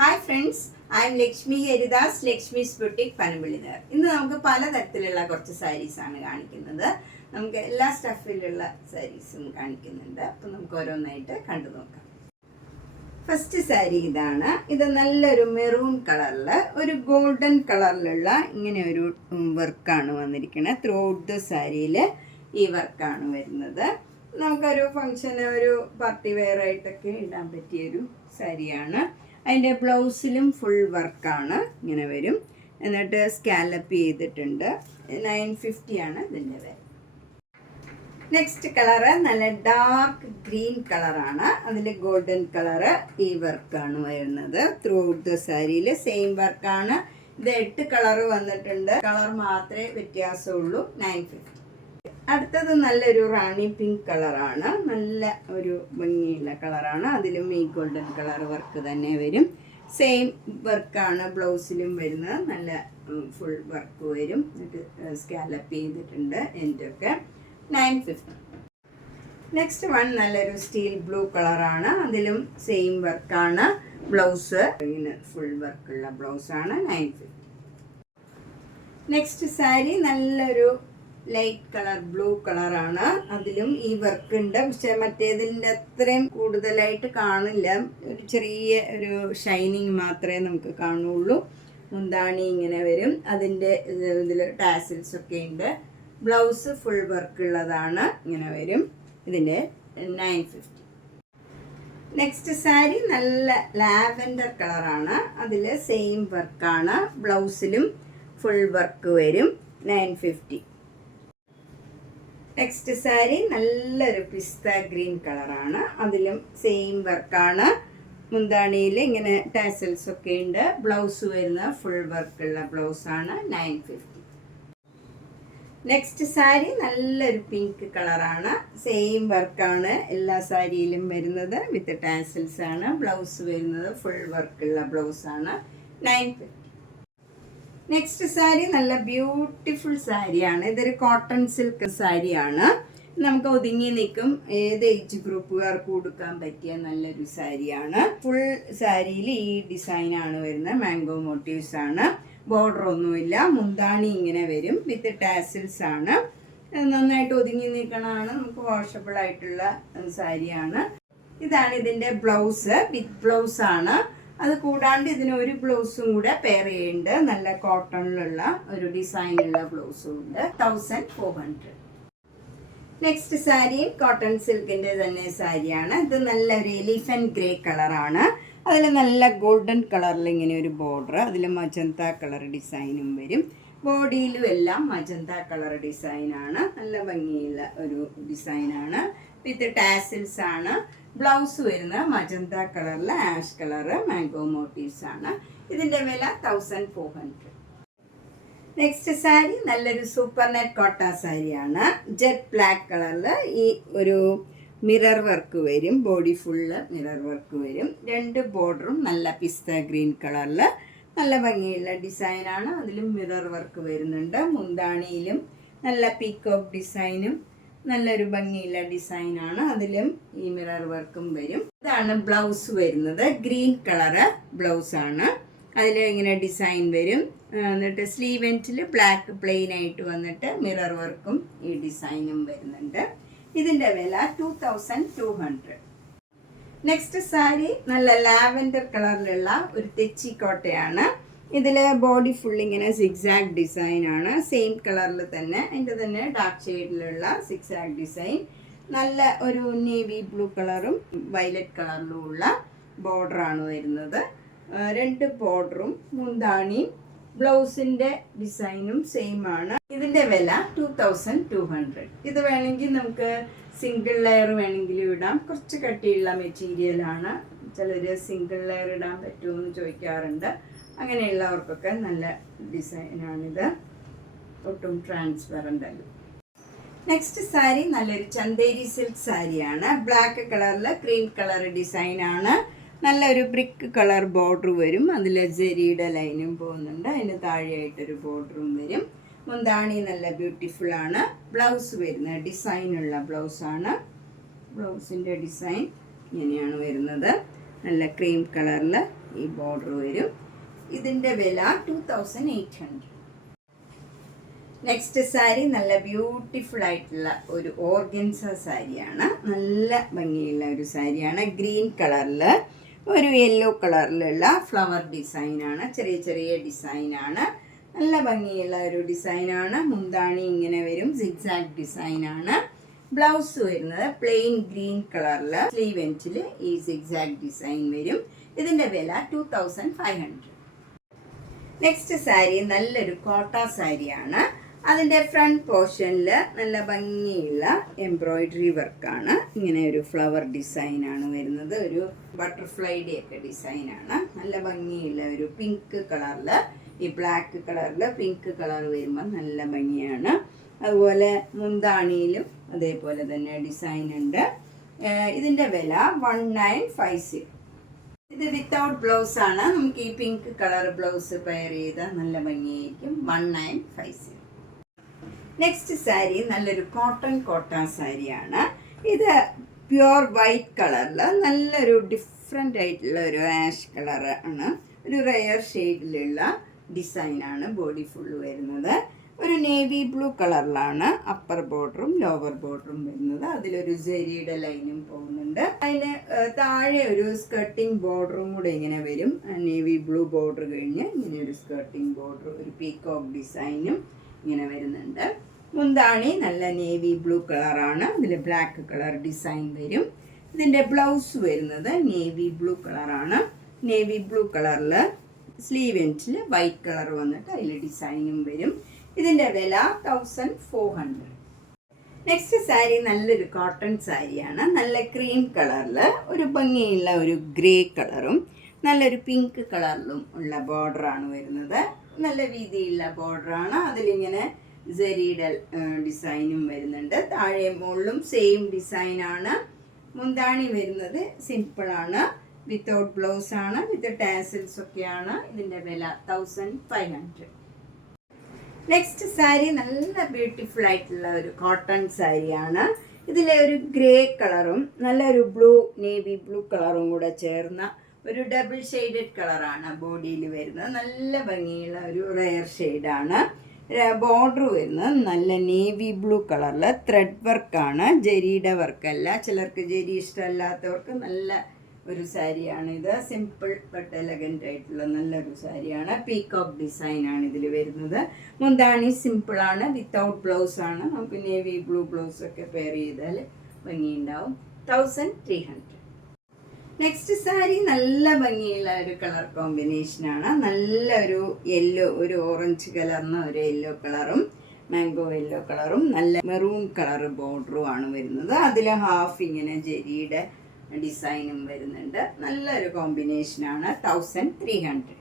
Hi friends, I am Lakshmi Haridas, Lakshmi's boutique Panampilly Nagar. ഇന്ന് നമുക്ക് പലതരത്തിലുള്ള കുറച്ച് സാരീസാണ് കാണിക്കുന്നത്. നമുക്ക് എല്ലാ സ്റ്റഫിലുള്ള സാരീസും കാണിക്കുന്നുണ്ട്. അപ്പം നമുക്ക് ഓരോന്നായിട്ട് കണ്ടു നോക്കാം. ഫസ്റ്റ് സാരി ഇതാണ്. ഇത് നല്ലൊരു മെറൂൺ കളറിൽ ഒരു ഗോൾഡൻ കളറിലുള്ള ഇങ്ങനെ ഒരു വർക്കാണ് വന്നിരിക്കുന്നത്. ത്രൂ ഔട്ട് ദ സാരിയിൽ ഈ വർക്കാണ് വരുന്നത്. നമുക്കൊരു ഫങ്ഷന് ഒരു പാർട്ടി വെയർ ആയിട്ടൊക്കെ ഇടാൻ പറ്റിയൊരു സാരിയാണ്. അതിൻ്റെ ബ്ലൗസിലും ഫുൾ വർക്കാണ് ഇങ്ങനെ വരും. എന്നിട്ട് സ്കാലപ്പ് ചെയ്തിട്ടുണ്ട്. 950 ആണ് ഇതിൻ്റെ വില. നെക്സ്റ്റ് കളറ് നല്ല ഡാർക്ക് ഗ്രീൻ കളറാണ്. അതിൽ ഗോൾഡൻ കളറ് ഈ വർക്കാണ് വരുന്നത്. ത്രൂ ഔട്ട് ദ സാരിയിൽ സെയിം വർക്കാണ്. ഇത് 8 കളറ് വന്നിട്ടുണ്ട്. കളർ മാത്രമേ വ്യത്യാസമുള്ളൂ. 950. അടുത്തത് നല്ലൊരു റാണി പിങ്ക് കളറാണ്. നല്ല ഒരു ഭംഗിയുള്ള കളറാണ്. അതിലും ഈ ഗോൾഡൻ കളർ വർക്ക് തന്നെ വരും. സെയിം വർക്കാണ് ബ്ലൗസിലും വരുന്നത്. നല്ല ഫുൾ വർക്ക് വരും. എന്നിട്ട് സ്കാലപ്പ് ചെയ്തിട്ടുണ്ട് എൻ്റെയൊക്കെ. 950. നെക്സ്റ്റ് വൺ നല്ലൊരു സ്റ്റീൽ ബ്ലൂ കളറാണ്. അതിലും സെയിം വർക്കാണ്. ബ്ലൗസ് ഇങ്ങനെ ഫുൾ വർക്കുള്ള ബ്ലൗസാണ്. 950. നെക്സ്റ്റ് സാരി നല്ലൊരു ലൈറ്റ് കളർ ബ്ലൂ കളറാണ്. അതിലും ഈ വർക്ക് ഉണ്ട്. പക്ഷെ മറ്റേതിൻ്റെ അത്രയും കൂടുതലായിട്ട് കാണില്ല. ഒരു ചെറിയ ഒരു ഷൈനിങ് മാത്രമേ നമുക്ക് കാണുള്ളൂ. മുന്താണി ഇങ്ങനെ വരും. അതിൻ്റെ ഇതിൽ ടാസിൽസ് ഒക്കെ ഉണ്ട്. ബ്ലൗസ് ഫുൾ വർക്ക് ഉള്ളതാണ്. ഇങ്ങനെ വരും. ഇതിൻ്റെ 950. നെക്സ്റ്റ് സാരി നല്ല ലാവൻഡർ കളറാണ്. അതിൽ സെയിം വർക്കാണ്. ബ്ലൗസിലും ഫുൾ വർക്ക് വരും. 950. നെക്സ്റ്റ് സാരി നല്ലൊരു പിസ്ത ഗ്രീൻ കളറാണ്. അതിലും സെയിം വർക്കാണ്. മുന്താണിയിൽ ഇങ്ങനെ ടാസൽസ് ഒക്കെ ഉണ്ട്. ബ്ലൗസ് വരുന്ന ഫുൾ വർക്കുള്ള ബ്ലൗസാണ്. 950. നെക്സ്റ്റ് സാരി നല്ലൊരു പിങ്ക് കളറാണ്. സെയിം വർക്കാണ് എല്ലാ സാരിയിലും വരുന്നത്. വിത്ത് ടാസൽസ് ആണ്. ബ്ലൗസ് വരുന്നത് ഫുൾ വർക്കുള്ള ബ്ലൗസാണ്. 950. നെക്സ്റ്റ് സാരി നല്ല ബ്യൂട്ടിഫുൾ സാരിയാണ്. ഇതൊരു കോട്ടൺ സിൽക്ക് സാരിയാണ്. നമുക്ക് ഒതുങ്ങി നിൽക്കും. ഏത് ഏജ് ഗ്രൂപ്പുകാർക്ക് കൊടുക്കാൻ പറ്റിയ നല്ലൊരു സാരിയാണ്. ഫുൾ സാരിയിൽ ഈ ഡിസൈനാണ് വരുന്നത്. മാംഗോ മോട്ടീവ്സ് ആണ്. ബോർഡർ ഒന്നുമില്ല. മുന്താണി ഇങ്ങനെ വരും. വിത്ത് ടാസിൽസ് ആണ്. നന്നായിട്ട് ഒതുങ്ങി നിൽക്കണതാണ്. നമുക്ക് വാഷബിൾ ആയിട്ടുള്ള സാരിയാണ്. ഇതാണ് ഇതിൻ്റെ ബ്ലൗസ്. വിത്ത് ബ്ലൗസ് ആണ്. അത് കൂടാണ്ട് ഇതിന് ഒരു ബ്ലൗസും കൂടെ പെയർ ചെയ്യുന്നുണ്ട്. നല്ല കോട്ടണിലുള്ള ഒരു ഡിസൈനുള്ള ബ്ലൗസും ഉണ്ട്. 1400. നെക്സ്റ്റ് സാരി കോട്ടൺ സിൽക്കിൻ്റെ തന്നെ സാരിയാണ്. ഇത് നല്ലൊരു എലിഫന്റ് ഗ്രേ കളറാണ്. അതിൽ നല്ല ഗോൾഡൻ കളറിൽ ഇങ്ങനെ ഒരു ബോർഡർ. അതിൽ മജന്ത കളർ ഡിസൈനും വരും. ബോഡിയിലും എല്ലാം മജന്ത കളർ ഡിസൈനാണ്. നല്ല ഭംഗിയുള്ള ഒരു ഡിസൈനാണ്. വിത്ത് ടാസിൽസ് ആണ്. ബ്ലൗസ് വരുന്ന മജന്ത കളറിൽ ആഷ് കളറ് മാംഗോ മോട്ടീവ്സ് ആണ്. ഇതിൻ്റെ വില 1400. നെക്സ്റ്റ് സാരി നല്ലൊരു സൂപ്പർ നെറ്റ് കോട്ട സാരിയാണ്. ജെറ്റ് ബ്ലാക്ക് കളറിൽ ഈ ഒരു മിറർ വർക്ക് വരും. ബോഡി ഫുള്ള് മിറർ വർക്ക് വരും. 2 ബോർഡറും നല്ല പിസ്ത ഗ്രീൻ കളറിൽ നല്ല ഭംഗിയുള്ള ഡിസൈനാണ്. അതിലും മിറർ വർക്ക് വരുന്നുണ്ട്. മുന്താണിയിലും നല്ല പീക്കോക്ക് ഡിസൈനും നല്ലൊരു ഭംഗിയുള്ള ഡിസൈനാണ്. അതിലും ഈ മിറർ വർക്കും വരും. ഇതാണ് ബ്ലൗസ് വരുന്നത്. ഗ്രീൻ കളറ് ബ്ലൗസാണ്. അതിൽ ഇങ്ങനെ ഡിസൈൻ വരും. എന്നിട്ട് സ്ലീവ് എൻഡിൽ ബ്ലാക്ക് പ്ലെയിൻ ആയിട്ട് വന്നിട്ട് മിറർ വർക്കും ഈ ഡിസൈനും വരുന്നുണ്ട്. ഇതിൻ്റെ വില 2200. നെക്സ്റ്റ് സാരി നല്ല ലാവൻഡർ കളറിലുള്ള ഒരു തെച്ചിക്കോട്ടയാണ്. ഇതിൽ ബോഡി ഫുൾ ഇങ്ങനെ സിക്സാഗ് ഡിസൈനാണ്. സെയിം കളറിൽ തന്നെ അതിൻ്റെ തന്നെ ഡാർക്ക് ഷെയ്ഡിലുള്ള സിക്സാഗ് ഡിസൈൻ. നല്ല ഒരു നേവി ബ്ലൂ കളറും വയലറ്റ് കളറിലും ഉള്ള ബോർഡറാണ് വരുന്നത്. 2 ബോർഡറും മുന്താണിയും ബ്ലൗസിൻ്റെ ഡിസൈനും സെയിം ആണ്. ഇതിൻ്റെ വില 2200. ഇത് വേണമെങ്കിൽ നമുക്ക് സിംഗിൾ ലെയർ വേണമെങ്കിലും ഇടാം. കുറച്ച് കട്ടിയുള്ള മെറ്റീരിയലാണ്. ചിലർ സിംഗിൾ ലെയർ ഇടാൻ പറ്റുമോ എന്ന് ചോദിക്കാറുണ്ട്. അങ്ങനെയുള്ളവർക്കൊക്കെ നല്ല ഡിസൈനാണിത്. ഒട്ടും ട്രാൻസ്പെറൻ്റ് അല്ല. നെക്സ്റ്റ് സാരി നല്ലൊരു ചന്തേരി സിൽക്ക് സാരിയാണ്. ബ്ലാക്ക് കളറിൽ ക്രീം കളർ ഡിസൈനാണ്. നല്ലൊരു ബ്രിക്ക് കളർ ബോർഡർ വരും. അതിൽ ജെരിയുടെ ലൈനും പോകുന്നുണ്ട്. അതിന് താഴെയായിട്ടൊരു ബോർഡറും വരും. മുന്താണി നല്ല ബ്യൂട്ടിഫുൾ ആണ്. ബ്ലൗസ് വരുന്ന ഡിസൈനുള്ള ബ്ലൗസാണ്. ബ്ലൗസിൻ്റെ ഡിസൈൻ ഇങ്ങനെയാണ് വരുന്നത്. നല്ല ക്രീം കളറിൽ ഈ ബോർഡർ വരും. ഇതിൻ്റെ വില 2800. നെക്സ്റ്റ് സാരി നല്ല ബ്യൂട്ടിഫുൾ ആയിട്ടുള്ള ഒരു ഓർഗൻസ സാരിയാണ്. നല്ല ഭംഗിയുള്ള ഒരു സാരിയാണ്. ഗ്രീൻ കളറിൽ ഒരു യെല്ലോ കളറിലുള്ള ഫ്ലവർ ഡിസൈനാണ്. ചെറിയ ചെറിയ ഡിസൈനാണ്. നല്ല ഭംഗിയുള്ള ഒരു ഡിസൈനാണ്. മുന്താണി ഇങ്ങനെ വരും. സിഗ്സാഗ് ഡിസൈനാണ്. ബ്ലൗസ് വരുന്നത് പ്ലെയിൻ ഗ്രീൻ കളറിൽ സ്ലീവ് എൻഡിൽ ഈ സിഗ്സാഗ് ഡിസൈൻ വരും. ഇതിൻ്റെ വില 2500. നെക്സ്റ്റ് സാരി നല്ലൊരു കോട്ട സാരിയാണ്. അതിൻ്റെ ഫ്രണ്ട് പോർഷനിൽ നല്ല ഭംഗിയുള്ള എംബ്രോയിഡറി വർക്കാണ്. ഇങ്ങനെ ഒരു ഫ്ലവർ ഡിസൈനാണ് വരുന്നത്. ഒരു ബട്ടർഫ്ലൈയുടെ ഒക്കെ ഡിസൈനാണ്. നല്ല ഭംഗിയുള്ള ഒരു പിങ്ക് കളറിൽ, ഈ ബ്ലാക്ക് കളറിൽ പിങ്ക് കളർ വരുമ്പോൾ നല്ല ഭംഗിയാണ്. അതുപോലെ മുന്താണിയിലും അതേപോലെ തന്നെ ഡിസൈൻ ഉണ്ട്. ഇതിൻ്റെ വില 1950. ഇത് വിത്തൗട്ട് ബ്ലൗസ് ആണ്. നമുക്ക് ഈ പിങ്ക് കളർ ബ്ലൗസ് പെയർ ചെയ്ത് നല്ല ഭംഗിയായിരിക്കും. 1950. നെക്സ്റ്റ് സാരി നല്ലൊരു കോട്ടൺ സാരിയാണ്. ഇത് പ്യുവർ വൈറ്റ് കളറിൽ നല്ലൊരു ഡിഫറെൻ്റ് ആയിട്ടുള്ള ഒരു ആഷ് കളറാണ്. ഒരു റെയർ ഷെയ്ഡിലുള്ള ഡിസൈനാണ് ബോഡി ഫുള്ള് വരുന്നത്. ഒരു നേവി ബ്ലൂ കളറിലാണ് അപ്പർ ബോർഡറും ലോവർ ബോർഡറും വരുന്നത്. അതിലൊരു ജെരിയുടെ ലൈനും പോകുന്നുണ്ട്. അതിന് താഴെ ഒരു സ്കർട്ടിങ് ബോർഡറും കൂടെ ഇങ്ങനെ വരും. നേവി ബ്ലൂ ബോർഡർ കഴിഞ്ഞ് ഇങ്ങനെ ഒരു സ്കർട്ടിങ് ബോർഡർ, ഒരു പീകോക്ക് ഡിസൈനും ഇങ്ങനെ വരുന്നുണ്ട്. മുന്താണി നല്ല നേവി ബ്ലൂ കളറാണ്. അതിൽ ബ്ലാക്ക് കളർ ഡിസൈൻ വരും. ഇതിൻ്റെ ബ്ലൗസ് വരുന്നത് നേവി ബ്ലൂ കളറാണ്. നേവി ബ്ലൂ കളറിൽ സ്ലീവ് എൻഡിൽ വൈറ്റ് കളർ വന്നിട്ട് അതിൽ ഡിസൈനും വരും. ഇതിൻ്റെ വില 1400. നെക്സ്റ്റ് സാരി നല്ലൊരു കോട്ടൺ സാരിയാണ്. നല്ല ക്രീം കളറിൽ ഒരു ഭംഗിയുള്ള ഒരു ഗ്രേ കളറും നല്ലൊരു പിങ്ക് കളറിലും ഉള്ള ബോർഡറാണ് വരുന്നത്. നല്ല വീതിയുള്ള ബോർഡറാണ്. അതിലിങ്ങനെ ജെറിയുടെ ഡിസൈനും വരുന്നുണ്ട്. താഴെ മുകളിലും സെയിം ഡിസൈനാണ്. മുന്താണി വരുന്നത് സിമ്പിളാണ്. വിത്തൗട്ട് ബ്ലൗസ് ആണ്. വിത്ത് ടാസിൽസ് ഒക്കെയാണ്. ഇതിൻ്റെ വില 1500. നെക്സ്റ്റ് സാരി നല്ല ബ്യൂട്ടിഫുൾ ആയിട്ടുള്ള ഒരു കോട്ടൺ സാരിയാണ്. ഇതിലെ ഒരു ഗ്രേ കളറും നല്ലൊരു ബ്ലൂ, നേവി ബ്ലൂ കളറും കൂടെ ചേർന്ന ഒരു ഡബിൾ ഷെയ്ഡഡ് കളറാണ് ബോഡിയിൽ വരുന്നത്. നല്ല ഭംഗിയുള്ള ഒരു റെയർ ഷെയ്ഡാണ്. ബോർഡർ വരുന്നത് നല്ല നേവി ബ്ലൂ കളറിൽ ത്രെഡ് വർക്കാണ്. ജെരിയുടെ വർക്കല്ല. ചിലർക്ക് ജെരി ഇഷ്ടമല്ലാത്തവർക്ക് നല്ല ഒരു സാരിയാണ് ഇത്. സിമ്പിൾ ബട്ട് എലഗൻ്റ് ആയിട്ടുള്ള നല്ലൊരു സാരിയാണ്. പീകോക്ക് ഡിസൈനാണ് ഇതിൽ വരുന്നത്. മുന്താണി സിമ്പിളാണ്. വിത്തൗട്ട് ബ്ലൗസ് ആണ്. നമുക്ക് നേവി ബ്ലൂ ബ്ലൗസൊക്കെ പെയർ ചെയ്താൽ ഭംഗിയുണ്ടാവും. 1300. നെക്സ്റ്റ് സാരി നല്ല ഭംഗിയുള്ള ഒരു കളർ കോമ്പിനേഷനാണ്. നല്ലൊരു യെല്ലോ, ഒരു ഓറഞ്ച് കലർന്ന ഒരു യെല്ലോ കളറും മാംഗോ യെല്ലോ കളറും നല്ല മെറൂൺ കളർ ബോർഡറുമാണ് വരുന്നത്. അതിൽ ഹാഫ് ഇങ്ങനെ ജെരിയുടെ ഡിസൈനും വരുന്നുണ്ട്. നല്ലൊരു കോമ്പിനേഷനാണ്. 1300.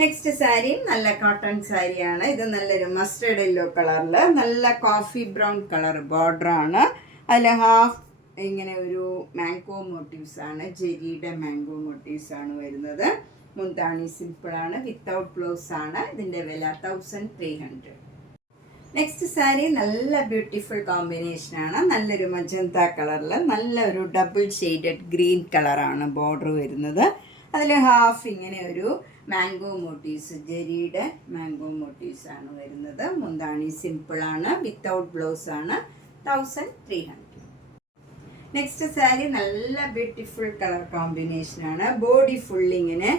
നെക്സ്റ്റ് സാരി നല്ല കോട്ടൺ സാരിയാണ്. ഇത് നല്ലൊരു മസ്റ്റേർഡ് യെല്ലോ കളറിൽ നല്ല കോഫി ബ്രൗൺ കളർ ബോർഡറാണ്. അതിൽ ഹാഫ് ഇങ്ങനെ ഒരു മാംഗോ മോട്ടീവ്സാണ്. ജെരിയുടെ മാംഗോ മോട്ടീവ്സാണ് വരുന്നത്. മുന്താണി സിമ്പിളാണ്. വിത്തൗട്ട് ബ്ലൗസ് ആണ്. ഇതിൻ്റെ വില 1300. നെക്സ്റ്റ് സാരി നല്ല ബ്യൂട്ടിഫുൾ കോമ്പിനേഷനാണ്. നല്ലൊരു മജന്ത കളറിൽ നല്ലൊരു ഡബിൾ ഷെയ്ഡഡ് ഗ്രീൻ കളറാണ് ബോർഡർ വരുന്നത്. അതിൽ ഹാഫ് ഇങ്ങനെ ഒരു മാംഗോ മോട്ടീവ്സ്, ജെരിയുടെ മാംഗോ മോട്ടീവ്സാണ് വരുന്നത്. മുന്താണി സിമ്പിളാണ്. വിത്തൗട്ട് ബ്ലൗസ് ആണ്. 1300. നെക്സ്റ്റ് സാരി നല്ല ബ്യൂട്ടിഫുൾ കളർ കോമ്പിനേഷനാണ്. ബോഡി ഫുള്ളിങ്ങനെ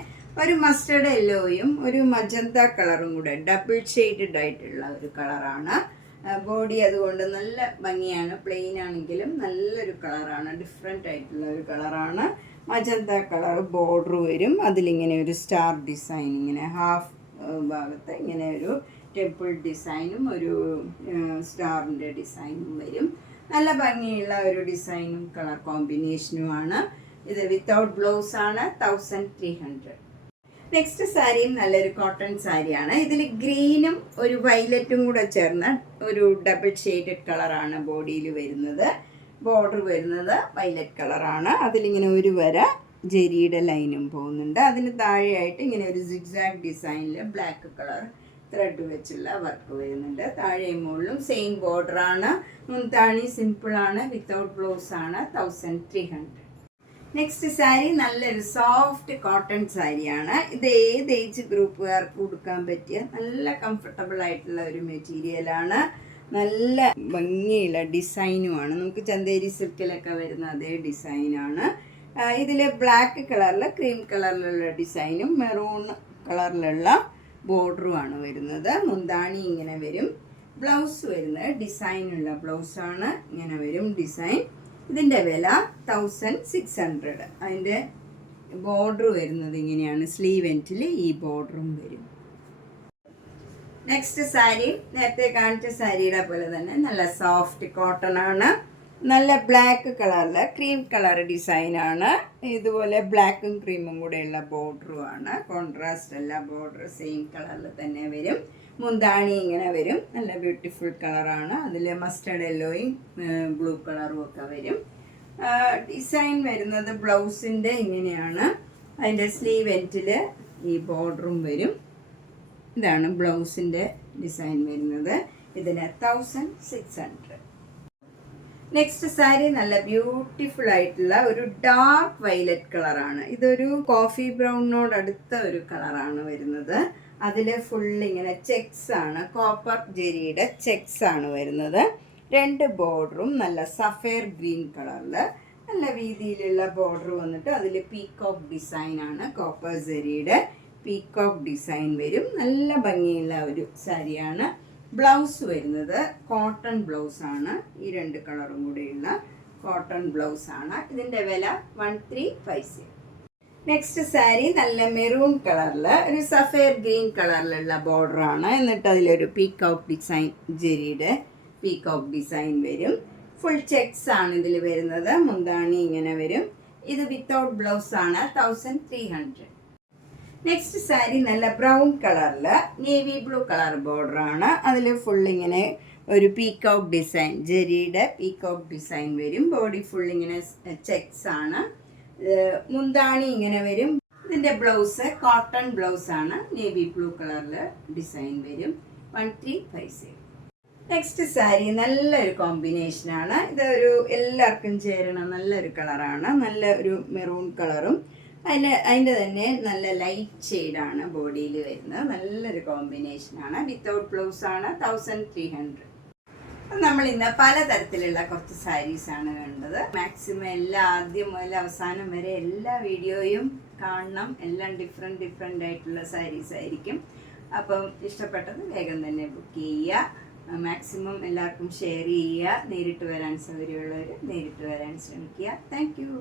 ഒരു മസ്റ്റേർഡ് യെല്ലോയും ഒരു മജന്ത കളറും കൂടെ ഡബിൾ ഷെയ്ഡഡ് ആയിട്ടുള്ള ഒരു കളറാണ്. ബോഡി അതുകൊണ്ട് നല്ല ഭംഗിയാണ്. പ്ലെയിൻ ആണെങ്കിലും നല്ലൊരു കളറാണ്. ഡിഫറെൻ്റ് ആയിട്ടുള്ള ഒരു കളറാണ്. മജന്ത കളർ ബോർഡർ വരും. അതിലിങ്ങനെ ഒരു സ്റ്റാർ ഡിസൈൻ, ഇങ്ങനെ ഹാഫ് ഭാഗത്ത് ഇങ്ങനെ ഒരു ടെമ്പിൾ ഡിസൈനും ഒരു സ്റ്റാറിൻ്റെ ഡിസൈനും വരും. നല്ല ഭംഗിയുള്ള ഒരു ഡിസൈനും കളർ കോമ്പിനേഷനുമാണ്. ഇത് വിത്തൗട്ട് ബ്ലൗസ് ആണ്. 1300. നെക്സ്റ്റ് സാരിയും നല്ലൊരു കോട്ടൺ സാരിയാണ്. ഇതിൽ ഗ്രീനും ഒരു വയലറ്റും കൂടെ ചേർന്ന ഒരു ഡബിൾ ഷെയ്ഡഡ് കളറാണ് ബോഡിയിൽ വരുന്നത്. ബോർഡർ വരുന്നത് വയലറ്റ് കളറാണ്. അതിലിങ്ങനെ ഒരു വര ജെരിയുടെ ലൈനും പോകുന്നുണ്ട്. അതിന് താഴെയായിട്ട് ഇങ്ങനെ ഒരു സിഗ്സാഗ് ഡിസൈനിൽ ബ്ലാക്ക് കളർ ത്രെഡ് വെച്ചുള്ള വർക്ക് വരുന്നുണ്ട്. താഴെയും മുകളിലും സെയിം ബോർഡറാണ്. മുന്താണി സിമ്പിളാണ്. വിത്തൗട്ട് ബ്ലൗസ് ആണ്. 1300. നെക്സ്റ്റ് സാരി നല്ലൊരു സോഫ്റ്റ് കോട്ടൺ സാരിയാണ്. ഇത് ഏത് ഏജ് ഗ്രൂപ്പുകാർക്ക് കൊടുക്കാൻ പറ്റിയ നല്ല കംഫർട്ടബിൾ ആയിട്ടുള്ള ഒരു മെറ്റീരിയലാണ്. നല്ല ഭംഗിയുള്ള ഡിസൈനുമാണ്. നമുക്ക് ചന്തേരി സിൽക്കിലൊക്കെ വരുന്ന അതേ ഡിസൈനാണ്. ഇതിൽ ബ്ലാക്ക് കളറിൽ ക്രീം കളറിലുള്ള ഡിസൈനും മെറൂൺ കളറിലുള്ള ബോർഡറുമാണ് വരുന്നത്. മുന്താണി ഇങ്ങനെ വരും. ബ്ലൗസ് വരുന്നത് ഡിസൈനുള്ള ബ്ലൗസാണ്. ഇങ്ങനെ വരും ഡിസൈൻ. ഇതിൻ്റെ വില 1600. അതിൻ്റെ ബോർഡർ വരുന്നത് ഇങ്ങനെയാണ്. സ്ലീവ് എൻഡിൽ ഈ ബോർഡറും വരും. നെക്സ്റ്റ് സാരി നേരത്തെ കാണിച്ച സാരിയുടെ പോലെ തന്നെ നല്ല സോഫ്റ്റ് കോട്ടൺ ആണ്. നല്ല ബ്ലാക്ക് കളറിൽ ക്രീം കളർ ഡിസൈനാണ്. ഇതുപോലെ ബ്ലാക്കും ക്രീമും കൂടെയുള്ള ബോർഡറുമാണ്. കോൺട്രാസ്റ്റ് അല്ല, ബോർഡർ സെയിം കളറിൽ തന്നെ വരും. മുന്താണി ഇങ്ങനെ വരും. നല്ല ബ്യൂട്ടിഫുൾ കളറാണ്. അതിൽ മസ്റ്റർഡ് യെല്ലോയും ബ്ലൂ കളറും ഒക്കെ വരും. ഡിസൈൻ വരുന്നത് ബ്ലൗസിൻ്റെ ഇങ്ങനെയാണ്. അതിൻ്റെ സ്ലീവ് എൻഡിൽ ഈ ബോർഡറും വരും. ഇതാണ് ബ്ലൗസിൻ്റെ ഡിസൈൻ വരുന്നത്. ഇതിന് 1600. നെക്സ്റ്റ് സാരി നല്ല ബ്യൂട്ടിഫുൾ ആയിട്ടുള്ള ഒരു ഡാർക്ക് വയലറ്റ് കളറാണ്. ഇതൊരു കോഫി ബ്രൗണിനോട് അടുത്ത ഒരു കളറാണ് വരുന്നത്. അതിൽ ഫുൾ ഇങ്ങനെ ചെക്സ് ആണ്, കോപ്പർ ജെരിയുടെ ചെക്സ് ആണ് വരുന്നത്. 2 ബോർഡറും നല്ല സഫയർ ഗ്രീൻ കളറിൽ നല്ല വീതിയിലുള്ള ബോർഡർ വന്നിട്ട് അതിൽ പീകോക്ക് ഡിസൈനാണ്. കോപ്പർ ജെരിയുടെ പീകോക്ക് ഡിസൈൻ വരും. നല്ല ഭംഗിയുള്ള ഒരു സാരിയാണ്. ബ്ലൗസ് വരുന്നത് കോട്ടൺ ബ്ലൗസാണ്. ഈ 2 കളറും കൂടെയുള്ള കോട്ടൺ ബ്ലൗസാണ്. ഇതിൻ്റെ വില 1350. നെക്സ്റ്റ് സാരി നല്ല മെറൂൺ കളറിൽ ഒരു സഫയർ ഗ്രീൻ കളറിലുള്ള ബോർഡറാണ്. എന്നിട്ട് അതിലൊരു പീകോക്ക് ഡിസൈൻ, ജെരിയുടെ പീകോക്ക് ഡിസൈൻ വരും. ഫുൾ ചെക്സ് ആണ് ഇതിൽ വരുന്നത്. മുന്താണി ഇങ്ങനെ വരും. ഇത് വിത്തൗട്ട് ബ്ലൗസ് ആണ്. 1300. നെക്സ്റ്റ് സാരി നല്ല ബ്രൗൺ കളറിൽ നേവി ബ്ലൂ കളർ ബോർഡറാണ്. അതിൽ ഫുൾ ഇങ്ങനെ ഒരു പീകോക്ക് ഡിസൈൻ, ജെരിയുടെ പീകോക്ക് ഡിസൈൻ വരും. ബോഡി ഫുൾ ഇങ്ങനെ ചെക്സ് ആണ്. മുന്താണി ഇങ്ങനെ വരും. ഇതിൻ്റെ ബ്ലൗസ് കോട്ടൺ ബ്ലൗസ് ആണ്. നേവി ബ്ലൂ കളറിൽ ഡിസൈൻ വരും. 1350. നെക്സ്റ്റ് സാരി നല്ലൊരു കോമ്പിനേഷനാണ്. ഇതൊരു എല്ലാവർക്കും ചേരണ നല്ലൊരു കളറാണ്. നല്ല ഒരു മെറൂൺ കളറും അതിൻ്റെ തന്നെ നല്ല ലൈറ്റ് ഷെയ്ഡാണ് ബോഡിയിൽ വരുന്നത്. നല്ലൊരു കോമ്പിനേഷനാണ്. വിത്തൗട്ട് ബ്ലൗസ് ആണ്. 1300. നമ്മൾ ഇന്ന് പലതരത്തിലുള്ള കുറച്ച് സാരീസാണ് കണ്ടത്. മാക്സിമം എല്ലാ ആദ്യം മുതൽ അവസാനം വരെ എല്ലാ വീഡിയോയും കാണണം. എല്ലാം ഡിഫറെൻ്റ് ആയിട്ടുള്ള സാരീസ് ആയിരിക്കും. അപ്പം ഇഷ്ടപ്പെട്ടത് വേഗം തന്നെ ബുക്ക് ചെയ്യുക. മാക്സിമം എല്ലാവർക്കും ഷെയർ ചെയ്യുക. നേരിട്ട് വരാൻ സൗകര്യമുള്ളവർ നേരിട്ട് വരാൻ ശ്രമിക്കുക. Thank you.